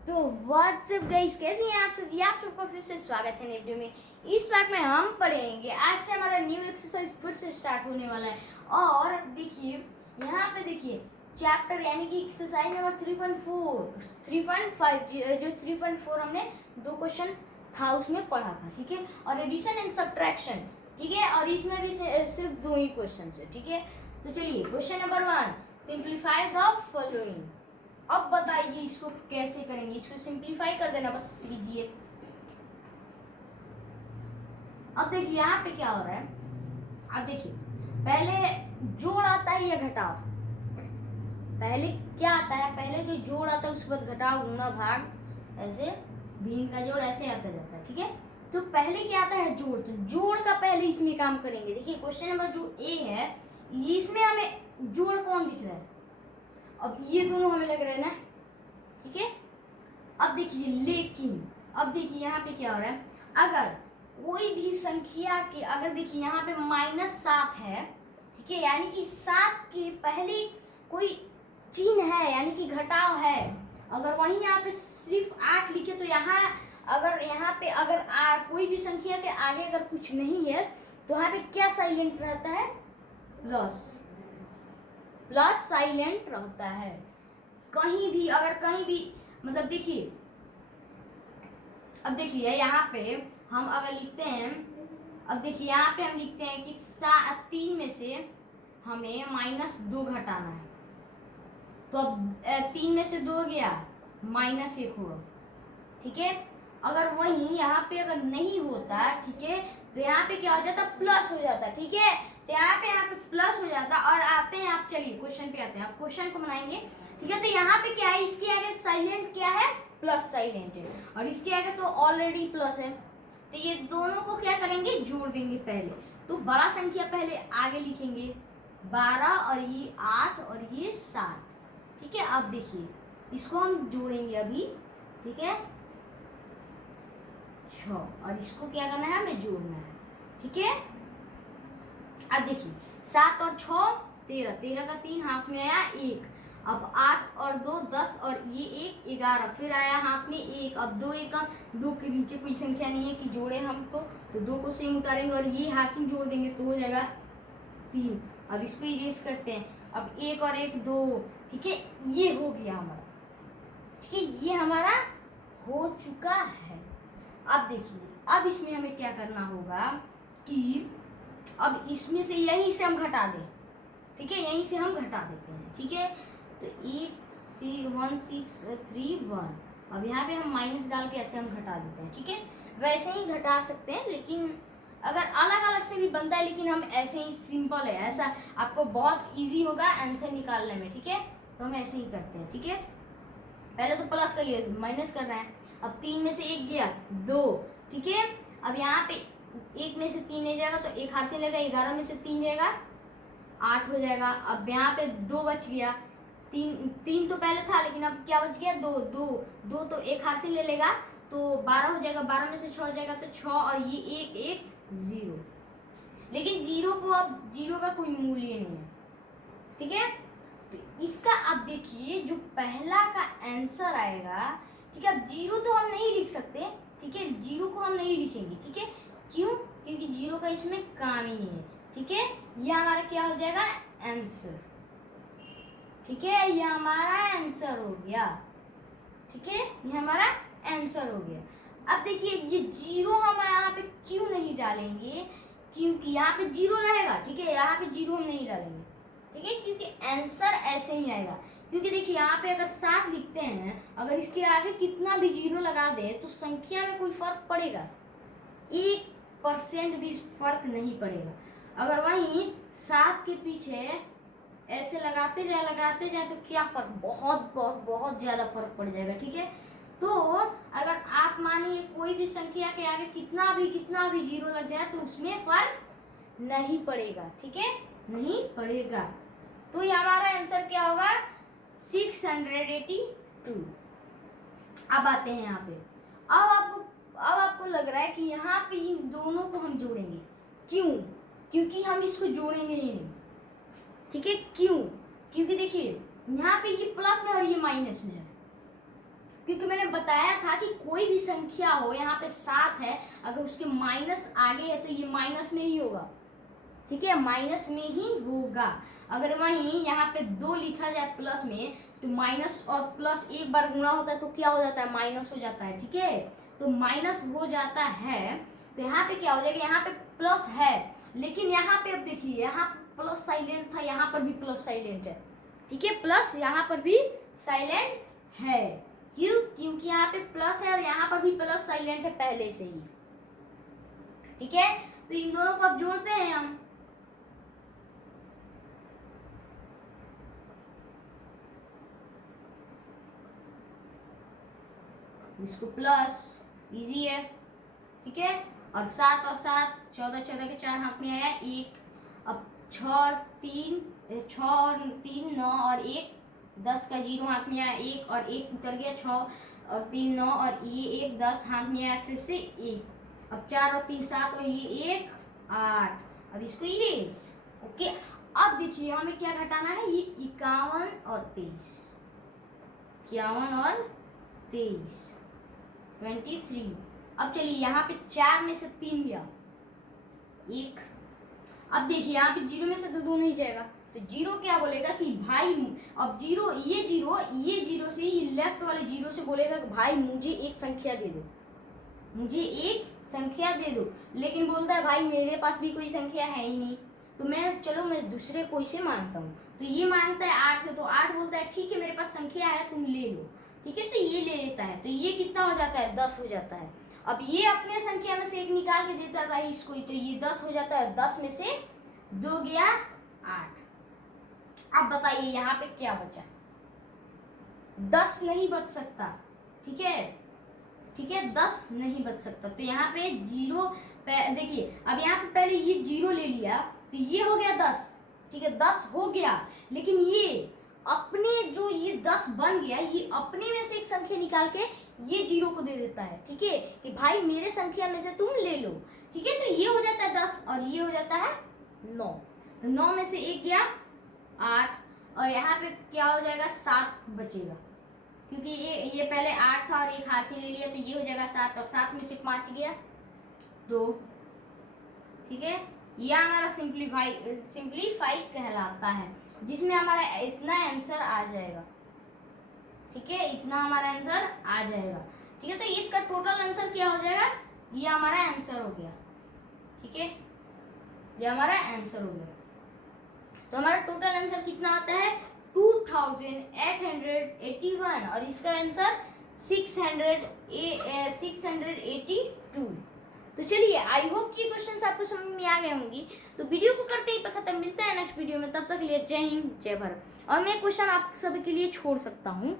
तो WhatsApp guys, कैसे हैं आप सब? आप सबका फिर से स्वागत है नई वीडियो में। इस पार्ट में हम पढ़ेंगे, आज से हमारा न्यू एक्सरसाइज फिर से स्टार्ट होने वाला है। और देखिए यहाँ पे देखिए चैप्टर यानी कि एक्सरसाइज नंबर 3.5 जो 3.4 हमने दो क्वेश्चन था उसमें पढ़ा था, ठीक है। और एडिशन एंड सब्ट्रैक्शन, ठीक है। और इसमें भी सिर्फ दो ही क्वेश्चन है, ठीक है। तो चलिए question number 1, simplify the following. अब बताइए इसको कैसे करेंगे, इसको सिंप्लीफाई कर देना बस कीजिए। अब देखिए यहाँ पे क्या हो रहा है। अब देखिए पहले जोड़ आता है या घटाव। पहले क्या आता है, पहले जो जोड़ आता है उसके बाद घटाव गुणा भाग, ऐसे भिन्न का जोड़ ऐसे आता जाता है, ठीक है। तो पहले क्या आता है, जोड़। तो जोड़ का पहले इसमें काम करेंगे। देखिए क्वेश्चन नंबर जो ए है इसमें हमें जोड़ कौन दिख रहा है, अब ये दोनों हमें लग रहे हैं ना, ठीक है। अब देखिए लेकिन अब देखिए यहाँ पे क्या हो रहा है, अगर कोई भी संख्या के, अगर देखिए यहाँ पे -7 है, ठीक है, यानी कि 7 के पहले कोई चिन्ह है यानी कि घटाव है। अगर वहीं यहाँ पे सिर्फ 8 लिखे तो यहाँ अगर यहाँ पे अगर कोई भी संख्या के आगे अगर कुछ नहीं है तो यहाँ पे क्या साइलेंट रहता है, प्लस। प्लस साइलेंट रहता है। कहीं भी अगर कहीं भी मतलब देखिए, अब देखिए यहाँ पे हम अगर लिखते हैं, अब देखिए यहाँ पे हम लिखते हैं कि 3 में से हमें -2 घटाना है। तो अब 3 में से 2 गया, -1 हुआ, ठीक है। अगर वही यहाँ पे अगर नहीं होता, ठीक है, तो यहाँ पे क्या हो जाता, प्लस हो जाता, ठीक है। तो यहाँ पे प्लस हो जाता। और आते हैं आप, चलिए क्वेश्चन पे आते हैं, आप क्वेश्चन को बनाएंगे, ठीक है। तो यहाँ पे क्या है, इसके आगे साइलेंट क्या है, प्लस साइलेंट है, और इसके आगे तो ऑलरेडी प्लस है। तो ये दोनों को क्या करेंगे, जोड़ देंगे पहले। तो बड़ा संख्या पहले आगे लिखेंगे, 12 और ये 8 और ये 7, ठीक है। अब देखिए इसको हम जोड़ेंगे अभी, ठीक है, 6, और इसको क्या करना है, हमें जोड़ना है, ठीक है। अब देखिए 7 और 6 13, 13 का 3 हाथ में आया 1। अब 8 और 2 10 और ये 1 11, फिर आया हाथ में 1। अब 2 1 का 2 के नीचे कोई संख्या नहीं है कि जोड़े हमको, तो 2 को सेम उतारेंगे और ये हाथ से जोड़ देंगे तो हो जाएगा 3। अब इसको इरेज करते हैं, अब 1 और 1 2, ठीक है, ये हो गया हमारा, ठीक है, ये हमारा हो चुका है। अब देखिए अब इसमें हमें क्या करना होगा कि अब इसमें से यहीं से हम घटा दें, ठीक है, यहीं से हम घटा देते हैं, ठीक है। तो 1 अब यहाँ पे हम माइनस डाल के ऐसे हम घटा देते हैं, ठीक है। वैसे ही घटा सकते हैं, लेकिन अगर अलग अलग से भी बनता है, लेकिन हम ऐसे ही, सिंपल है, ऐसा आपको बहुत इजी होगा आंसर निकालने में, ठीक है। तो हम ऐसे ही करते हैं, ठीक है। पहले तो प्लस का लिए माइनस कर रहे हैं। अब 3 में से 1 गया 2, ठीक है। अब यहाँ पे 1 में से 3 नहीं जाएगा तो 1 हाथ से लेगा, 11 में से 3 जाएगा 8 हो जाएगा। अब यहाँ पे 2 बच गया, 3 तो पहले था लेकिन अब क्या बच गया, 2 2 2 तो 1 हाथ से ले लेगा तो 12 हो जाएगा, 12 में से 6 हो जाएगा तो 6, और ये 1 1 0, लेकिन 0 को अब 0 का कोई मूल्य नहीं है, ठीक है। तो इसका अब देखिए जो पहला का आंसर आएगा, ठीक है। अब 0 तो हम नहीं लिख सकते, ठीक है, 0 को हम नहीं लिखेंगे, ठीक है। क्यों, क्योंकि 0 का इसमें काम ही नहीं है, ठीक है। यह हमारा क्या हो जाएगा, आंसर, ठीक है, यह हमारा आंसर हो गया, ठीक है, यह हमारा आंसर हो गया। अब देखिए ये 0 हम यहाँ पे क्यों नहीं डालेंगे, क्योंकि यहाँ पे 0 रहेगा, ठीक है, यहाँ पे 0 हम नहीं डालेंगे, ठीक है, क्योंकि आंसर ऐसे ही आएगा। क्योंकि देखिए यहाँ पे अगर 7 लिखते हैं, अगर इसके आगे कितना भी 0 लगा दे तो संख्या में कोई फर्क पड़ेगा, 1% भी फर्क नहीं पड़ेगा। अगर वहीं 7 के पीछे ऐसे लगाते जाए तो क्या फर्क, बहुत बहुत बहुत ज्यादा फर्क पड़ जाएगा, ठीक है। तो अगर आप मानिए कोई भी संख्या के आगे कितना भी 0 लग जाए तो उसमें फर्क नहीं पड़ेगा, ठीक है, नहीं पड़ेगा। तो ये हमारा आंसर क्या होगा, 682। अब आते हैं यहाँ पे, अब आपको लग रहा है कि यहाँ पे इन दोनों को हम जोड़ेंगे, क्यों, क्योंकि हम इसको जोड़ेंगे ही नहीं, ठीक है। क्यों, क्योंकि देखिए यहाँ पे ये प्लस में और ये माइनस में है, क्योंकि मैंने बताया था कि कोई भी संख्या हो, यहाँ पे 7 है, अगर उसके माइनस आगे है तो ये माइनस में ही होगा, ठीक है, माइनस में ही होगा। अगर वहीं यहाँ पे 2 लिखा जाए प्लस में, तो माइनस और प्लस एक बार गुणा होता है तो क्या हो जाता है, माइनस हो जाता है, ठीक है, तो माइनस हो जाता है। तो यहाँ पे क्या हो जाएगा, यहाँ पे प्लस है, लेकिन यहाँ पे अब देखिए, यहाँ प्लस साइलेंट था, यहाँ पर भी प्लस साइलेंट है, ठीक है, प्लस यहाँ पर भी साइलेंट है। क्यों? क्योंकि यहाँ पे प्लस है और यहाँ पर भी प्लस साइलेंट है पहले से ही, ठीक है। तो इन दोनों को अब जोड़ते हैं हम, इसको प्लस, इजी है, ठीक है, और 7 और 7 14, 14 के 4 हाथ में आया 1, अब 6 और 3 9 और 1 10 का 0 हाथ में आया 1 और 1 उतर गया, 6 और 3 9 और ये 1 10 हाथ में आया फिर से 1, अब 4 और 3 7 और ये 1 8, अब इसको इरेज, ओके। अब देखिए हमें क्या घटाना है, ये 51 और 23, 51 और 23 23। अब चलिए यहाँ पे 4 में से 3 गया 1, अब देखिए यहाँ पे 0 में से तो 2 नहीं जाएगा, तो 0 क्या बोलेगा कि भाई, अब 0 ये 0 से, ये लेफ्ट वाले 0 से बोलेगा कि भाई मुझे एक संख्या दे दो, मुझे एक संख्या दे दो, लेकिन बोलता है भाई मेरे पास भी कोई संख्या है ही नहीं, तो मैं दूसरे कोई से मांगता हूँ, तो ये मांगता है 8 से, तो 8 बोलता है ठीक है मेरे पास संख्या है तुम ले लो, ठीक है, तो ये ले लेता है, तो ये कितना हो जाता है, 10 हो जाता है। अब ये अपने संख्या में से एक निकाल के देता था इसको, तो ये 10 हो जाता है, 10 में से 2 गया 8। अब बताइए यहाँ पे क्या बचा, 10 नहीं बच सकता, ठीक है, ठीक है, 10 नहीं बच सकता, तो यहाँ पे 0, देखिए अब यहाँ पे पहले ये 0 ले लिया, तो ये हो गया 10, ठीक है, 10 हो गया, लेकिन ये अपने जो ये 10 बन गया, ये अपने में से एक संख्या निकाल के ये 0 को दे देता है, ठीक है, कि भाई मेरे संख्या में से तुम ले लो, ठीक है, तो ये हो जाता है 10 और ये हो जाता है 9, तो 9 में से 1 गया 8, और यहाँ पे क्या हो जाएगा, 7 बचेगा, क्योंकि ये पहले 8 था और एक हाथ से ले लिया, तो ये हो जाएगा 7, और 7 में से 5 गया 2, ठीक है, यह हमारा सिंप्लीफाई कहलाता है, जिसमें हमारा इतना आंसर आ जाएगा, ठीक है, इतना हमारा आंसर आ जाएगा, ठीक है, तो इसका टोटल आंसर क्या हो जाएगा, ये हमारा आंसर हो गया, ठीक है, ये हमारा आंसर हो गया, तो हमारा टोटल आंसर कितना आता है 2881, और इसका आंसर 682। तो चलिए आई होप कि क्वेश्चंस आपको समझ में आ गए होंगी, तो वीडियो को करते ही पे खत्म, मिलता है नेक्स्ट वीडियो में, तब तक के लिए जय हिंद जय भारत। और मैं क्वेश्चन आप सभी के लिए छोड़ सकता हूँ,